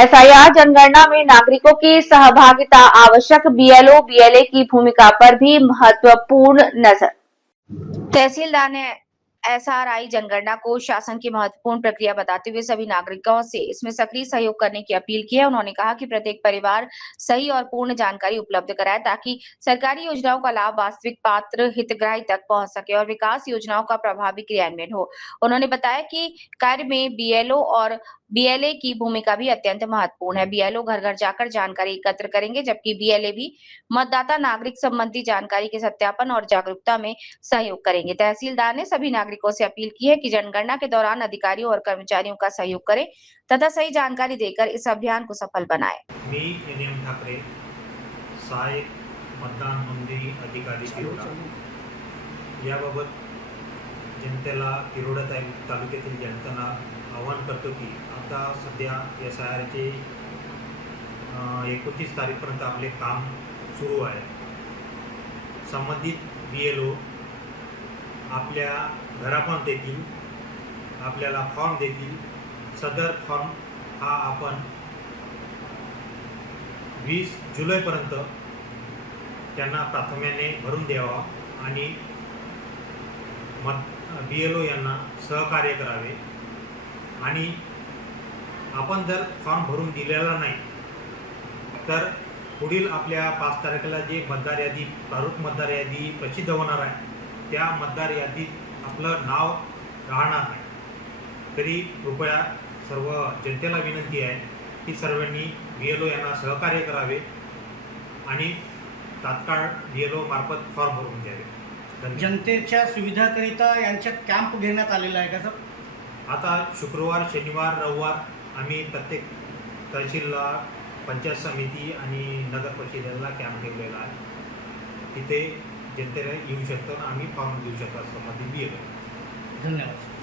SIR जनगणना में नागरिकों की सहभागिता आवश्यक, बीएलओ बीएलए की भूमिका पर भी महत्वपूर्ण नजर। तहसीलदार ने एसआरआई जनगणना को शासन की महत्वपूर्ण प्रक्रिया बताते हुए सभी नागरिकों से इसमें सक्रिय सहयोग करने की अपील की है। उन्होंने कहा कि प्रत्येक परिवार सही और पूर्ण जानकारी उपलब्ध कराए ताकि सरकारी योजनाओं का लाभ वास्तविक पात्र हितग्राही तक पहुंच सके और विकास योजनाओं का प्रभावी क्रियान्वयन हो। उन्होंने बताया कि कार्य में बीएलओ और बीएलए की भूमिका भी अत्यंत महत्वपूर्ण है। बीएलओ घर घर जाकर जानकारी एकत्र करेंगे, जबकि बीएलए भी मतदाता नागरिक संबंधी जानकारी के सत्यापन और जागरूकता में सहयोग करेंगे। तहसीलदार ने सभी नागरिकों से अपील की है कि जनगणना के दौरान अधिकारियों और कर्मचारियों का सहयोग करें तथा सही जानकारी देकर इस अभियान को सफल बनाएं। मी एनएम ठाकरे, सहायक मतदान नोंदणी अधिकारी तिरोडा, याबाबत जनतेला तिरोडा तालुक्यातील जनतेला आवाहन करतो की आता सध्या एसआयआरचे 29 तारीखपर्यंत आपले काम सुरू आहे। संबंधित बीएलओ आपल्या घरापर्यंत येतील, आपल्याला फॉर्म देतील। सदर फॉर्म हा आपण 20 जुलैपर्यंत त्यांना प्राथम्याने भरून द्यावा आणि बीएलओ यांना सहकार्य करावे। आणि आपण जर फॉर्म भरून दिलेला नाही तर पुढील आपल्या 5 तारखेला जे मतदार यादी प्रारूप मतदार यादी प्रसिद्ध होणार आहे त्या मतदार यादीत आपलं नाव राहणार नाही। तरी कृपया सर्व जनतेला विनंती आहे की सर्वांनी बीएलओ यांना सहकार्य करावे आणि तात्काळ बीएलओ मार्फत फॉर्म भरून द्यावे। जनतेच्या सुविधाकरिता यांच्या कॅम्प घेण्यात आलेला आहे का सर? आता शुक्रवार, शनिवार, रविवार आम्ही प्रत्येक तहसीलला, पंचायत समिती आणि नगर परिषदेला कॅम्प ठेवलेला आहे। तिथे जनतेला येऊ शकतात, आम्ही फॉर्म देऊ शकतो संबंधित बीएलओ। धन्यवाद।